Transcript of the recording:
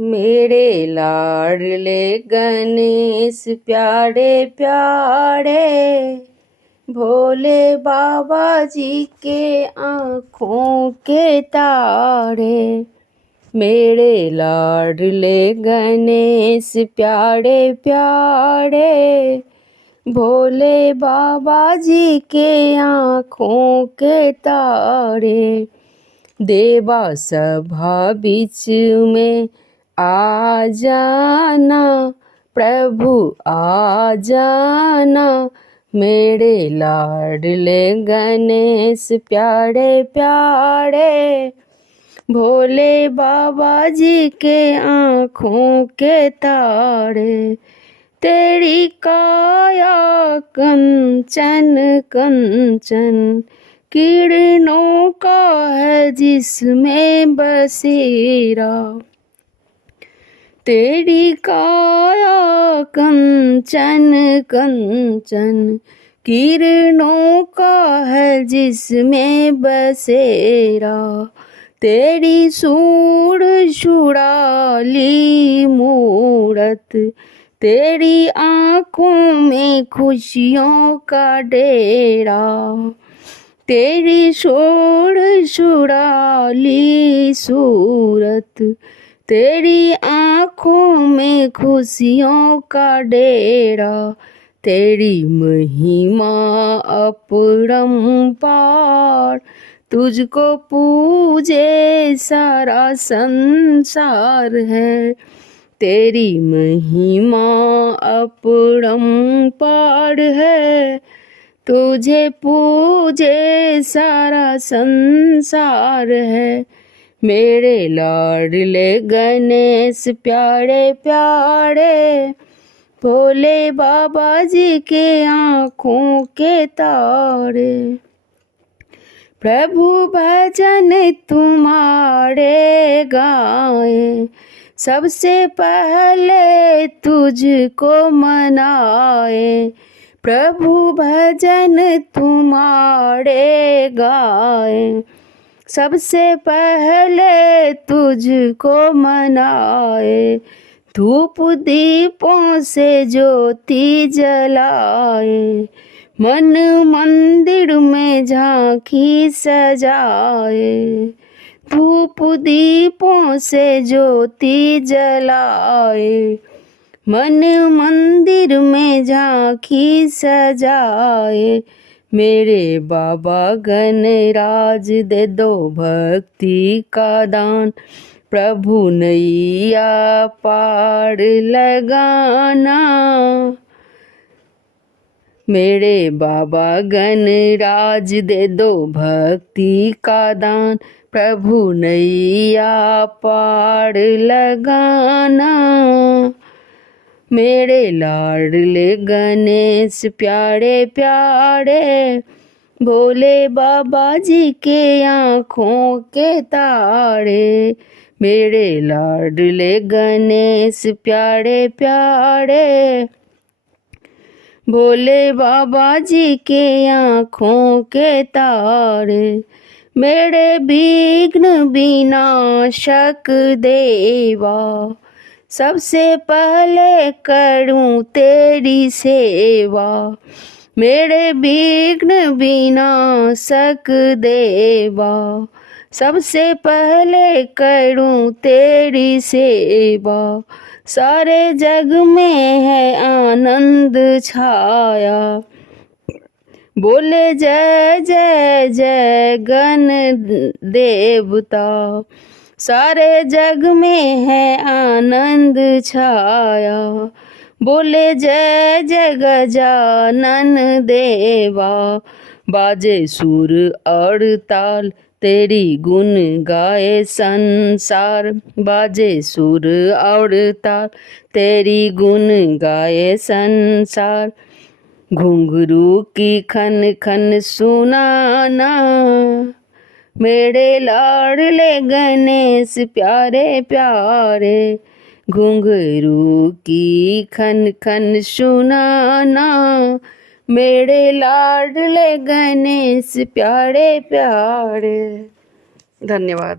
मेरे लाडले गणेश प्यारे प्यारे, भोले बाबा जी के आँखों के तारे। मेरे लाडले गणेश प्यारे प्यारे, भोले बाबा जी के आँखों के तारे। देवा सभा बीच में आ जाना, प्रभु आ जाना। मेरे लाडले गणेश प्यारे प्यारे, भोले बाबा जी के आँखों के तारे। तेरी काया कंचन कंचन, किरणों का है जिसमें बसेरा। तेरी काया कंचन कंचन, किरणों का है जिसमें बसेरा। तेरी सूढ़ सुड़ाली मूरत, तेरी आँखों में खुशियों का डेरा। तेरी सूढ़ सुड़ाली सूरत, तेरी आँखों में खुशियों का डेरा। तेरी महिमा अपरंपार, तुझको पूजे सारा संसार है। तेरी महिमा अपरंपार है, तुझे पूजे सारा संसार है। मेरे लाडले गणेश प्यारे प्यारे, भोले बाबा जी के आँखों के तारे। प्रभु भजन तुम्हारे गाए, सबसे पहले तुझको मनाए। प्रभु भजन तुम्हारे गाए, सबसे पहले तुझको मनाए। धूप दीपों से ज्योति जलाए, मन मंदिर में झांकी सजाए। धूप दीपों से ज्योति जलाए, मन मंदिर में झांकी सजाए। मेरे बाबा गणराज दे दो भक्ति का दान, प्रभु नैया पार लगाना। मेरे बाबा गणराज दे दो भक्ति का दान, प्रभु नैया पार लगाना। मेरे लाडले गणेश प्यारे प्यारे, भोले बाबा जी के आँखों के तारे। मेरे लाडले गणेश प्यारे प्यारे, भोले बाबा जी के आँखों के तारे। मेरे विघ्न विनाशक देवा, सबसे पहले करूं तेरी सेवा। मेरे विघ्न विनाशक देवा, सबसे पहले करूं तेरी सेवा। सारे जग में है आनंद छाया, बोले जय जय जय गण देवता। सारे जग में है आनंद छाया, बोले जय जय गजानन देवा। बाजे सुर और ताल, तेरी गुण गाए संसार। बाजे सुर और ताल, तेरी गुण गाए संसार। घुंघरू की खन खन सुनाना, मेरे लाडले गणेश प्यारे प्यारे। घुंघरू की खन खन सुनाना, मेरे लाडले गणेश प्यारे प्यारे। धन्यवाद।